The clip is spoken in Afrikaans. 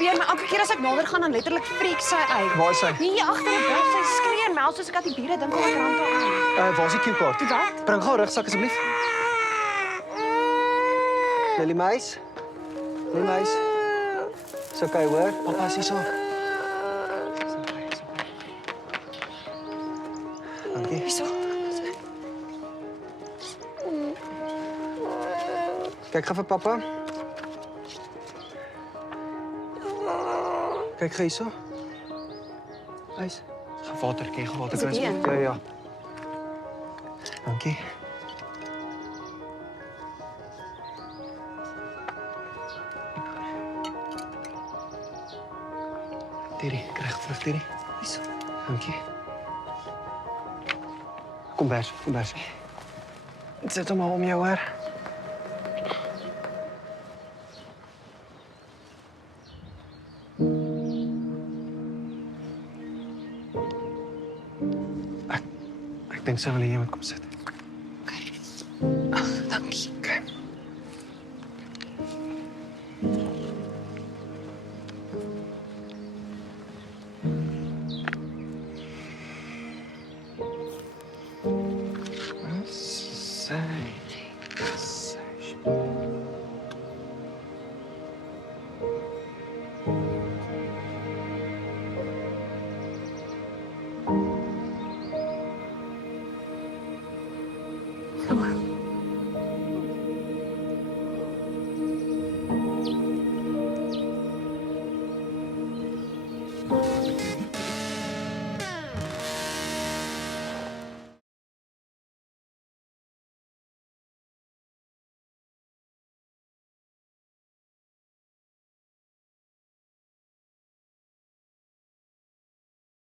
probeer, maar elke keer as ek nader gaan dan letterlik freak sy uit. Waar is sy? Nee, agter die bos, sy skree en mel soos ek aan die bure dink ek rand haar aan. Waar is die cue-kaart? Toe wat? Bring gou rugsak asseblief. Lily meis. Lily meis. Dis okay, hoor. Papa is hier so. Dankie. Wieso? Kyk gou vir pappa. Kyk gou hierso. Huis. Water, kyk water. Is dit een? Ja, ja. Dankie. Terry, krijg terug, Terry. Wieso? Dankie. Kom bers, kom bers. Zet hem al om jou, hoor. Ek dink sy wil hier moet kom sit. Okay. Ag, dankie.